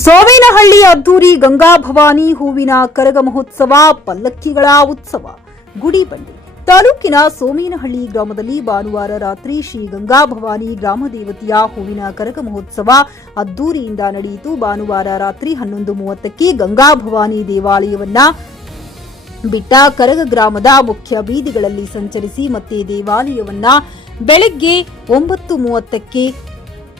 ಸೋಮೇನಹಳ್ಳಿ ಅದ್ದೂರಿ ಗಂಗಾ ಭವಾನಿ ಹೂವಿನ ಕರಗ ಮಹೋತ್ಸವ, ಪಲ್ಲಕ್ಕಿಗಳ ಉತ್ಸವ. ಗುಡಿಬಂಡೆ ತಾಲೂಕಿನ ಸೋಮೇನಹಳ್ಳಿ ಗ್ರಾಮದಲ್ಲಿ ಭಾನುವಾರ ರಾತ್ರಿ ಶ್ರೀ ಗಂಗಾ ಭವಾನಿ ಗ್ರಾಮ ದೇವತೆಯ ಹೂವಿನ ಕರಗ ಮಹೋತ್ಸವ ಅದ್ದೂರಿಯಿಂದ ನಡೆಯಿತು. ಭಾನುವಾರ ರಾತ್ರಿ 11:30ಕ್ಕೆ ಗಂಗಾ ಭವಾನಿ ದೇವಾಲಯವನ್ನ ಬಿಟ್ಟ ಕರಗ ಗ್ರಾಮದ ಮುಖ್ಯ ಬೀದಿಗಳಲ್ಲಿ ಸಂಚರಿಸಿ ಮತ್ತೆ ದೇವಾಲಯವನ್ನ ಬೆಳಗ್ಗೆ 9:30ಕ್ಕೆ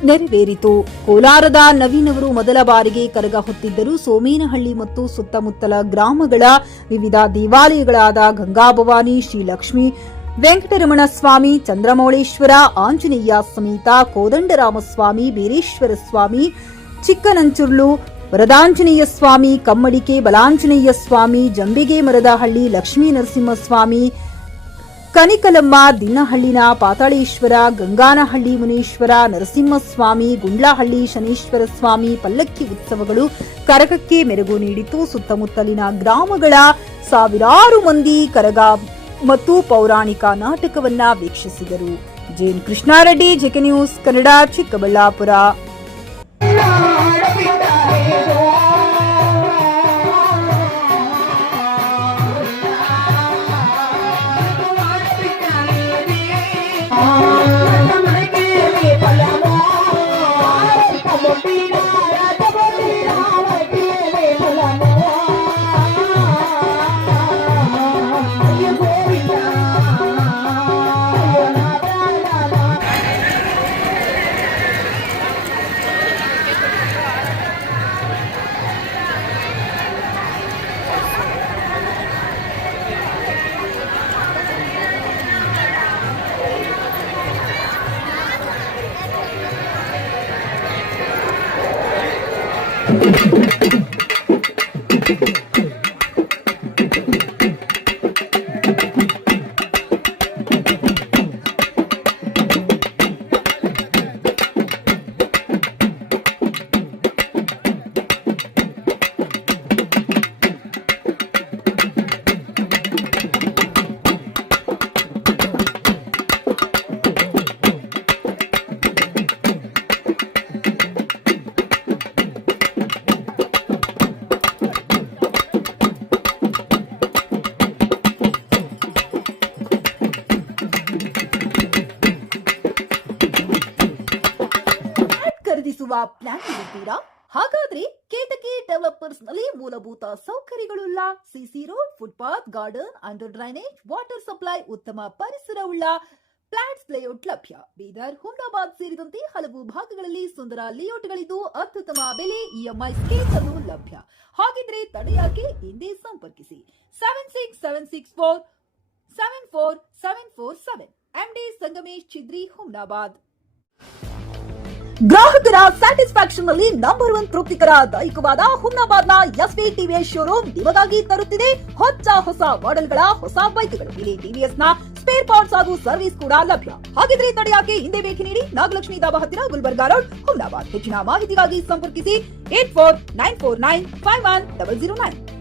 ನೆರವೇರಿತು. ಕೋಲಾರದ ನವೀನ್ ಅವರು ಮೊದಲ ಬಾರಿಗೆ ಕರಗ ಹೊತ್ತಿದ್ದರು. ಸೋಮೇನಹಳ್ಳಿ ಮತ್ತು ಸುತ್ತಮುತ್ತಲ ಗ್ರಾಮಗಳ ವಿವಿಧ ದೇವಾಲಯಗಳಾದ ಗಂಗಾಭವಾನಿ, ಶ್ರೀ ಲಕ್ಷ್ಮೀ ವೆಂಕಟರಮಣ ಸ್ವಾಮಿ, ಚಂದ್ರಮೌಳೇಶ್ವರ, ಆಂಜನೇಯ ಸಮೇತ ಕೋದಂಡರಾಮಸ್ವಾಮಿ, ಬೀರೇಶ್ವರ ಸ್ವಾಮಿ, ಚಿಕ್ಕನಂಚುರ್ಲು, ವರದಾಂಜನೇಯ ಸ್ವಾಮಿ, ಕಮ್ಮಡಿಕೆ ಬಲಾಂಜನೇಯ ಸ್ವಾಮಿ, ಜಂಬಿಗೆ ಮರದಹಳ್ಳಿ ಲಕ್ಷ್ಮೀ ನರಸಿಂಹಸ್ವಾಮಿ, ಕನಿಕಲಮ್ಮ, ದಿನ್ನಹಳ್ಳಿನ ಪಾತಾಳೇಶ್ವರ, ಗಂಗಾನಹಳ್ಳಿ ಮುನೇಶ್ವರ, ನರಸಿಂಹಸ್ವಾಮಿ, ಗುಂಡ್ಲಹಳ್ಳಿ ಶನೀಶ್ವರ ಸ್ವಾಮಿ ಪಲ್ಲಕ್ಕಿ ಉತ್ಸವಗಳು ಕರಗಕ್ಕೆ ಮೆರುಗು ನೀಡಿತು. ಸುತ್ತಮುತ್ತಲಿನ ಗ್ರಾಮಗಳ ಸಾವಿರಾರು ಮಂದಿ ಕರಗ ಮತ್ತು ಪೌರಾಣಿಕ ನಾಟಕವನ್ನ ವೀಕ್ಷಿಸಿದರು. JN Krishna Reddy, JK news Kannada, Chikkaballapur. ಖರೀದಿಸುವ ಪ್ಲಾನ್ ಇದ್ದೀರಾ? ಹಾಗಾದ್ರೆ ಕೇತಕಿ ಡೆವಲಪರ್ಸ್ ನಲ್ಲಿ ಮೂಲಭೂತ ಸೇರ್ಗಳಿಲ್ಲ. CC road, footpath, garden, under drainage, water supply, ಉತ್ತಮ ಪರಿಸರವುಳ್ಳ ಫ್ಲಾಟ್ಸ್ ಲೇಔಟ್ ಲಭ್ಯ. ಬೀದರ್, ಹುಮ್ನಾಬಾದ್ ಸೇರಿದಂತೆ ಹಲವು ಭಾಗಗಳಲ್ಲಿ ಸುಂದರ ಲೇಔಟ್ಗಳಿದ್ದು ಅತ್ಯುತ್ತಮ ಬೆಲೆ, ಇಎಂಐ ಸ್ಕೀಮ್ಸ್ ಅನ್ನು ಲಭ್ಯ. ಹಾಗಿದ್ರೆ ತಡೆಯಾಕೆ? ಹಿಂದೆ ಸಂಪರ್ಕಿಸಿ 7676474747. ಎಂಡಿ ಸಂಗಮೇಶ್ ಚಿದ್ರಿ, ಹುಮ್ನಾಬಾದ್. ಗ್ರಾಹಕರ ಸ್ಯಾಟಿಸ್ಫ್ಯಾಕ್ಷನ್ ನಲ್ಲಿ ನಂಬರ್ 1 ತೃಪ್ತಿಕರದಾಯಕವಾದ ಹುಮ್ನಾಬಾದ್ನ ಎಸ್ವಿ ಟಿವಿಎಸ್ ಶೋರೂಮ್ ನಿಮಗಾಗಿ ತರುತ್ತಿದೆ ಹೊಸ ಮಾಡೆಲ್ಗಳ ಹೊಸ ಬೈಕ್ಗಳು. ಇಲ್ಲಿ ಟಿವಿಎಸ್ ನ ಸ್ಪೇರ್ ಪಾರ್ಟ್ಸ್ ಹಾಗೂ ಸರ್ವಿಸ್ ಕೂಡ ಲಭ್ಯ. ಹಾಗಿದ್ರೆ ತಡೆಯಾಕೆ? ಹಿಂದೆ ಭೇಟಿ ನೀಡಿ. ನಾಗಲಕ್ಷ್ಮಿ ದಾಬಾ ಹತ್ತಿರ, ಗುಲ್ಬರ್ಗಾ ರೋಡ್, ಹುಮ್ನಾಬಾದ್. ಹೆಚ್ಚಿನ ಮಾಹಿತಿಗಾಗಿ ಸಂಪರ್ಕಿಸಿ 8494951009.